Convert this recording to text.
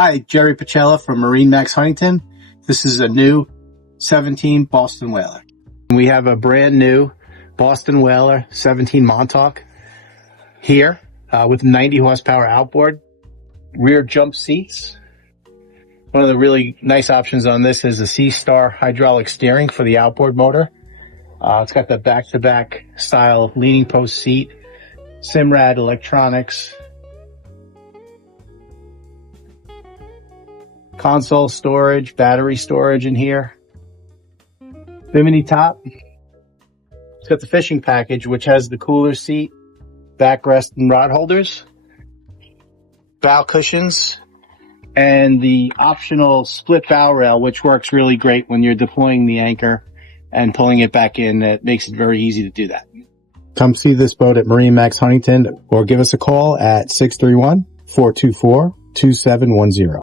Hi, Jerry Pacella from MarineMax Huntington. This is a new 17 Boston Whaler. We have a brand new Boston Whaler 17 Montauk here with 90 horsepower outboard, rear jump seats. One of the really nice options on this is a C-Star hydraulic steering for the outboard motor. It's got the back-to-back style leaning post seat, Simrad electronics, console storage, battery storage in here, bimini top. It's got the fishing package, which has the cooler seat, backrest and rod holders, bow cushions, and the optional split bow rail, which works really great when you're deploying the anchor and pulling it back in. It makes it very easy to do that. Come see this boat at MarineMax Huntington or give us a call at 631-424-2710.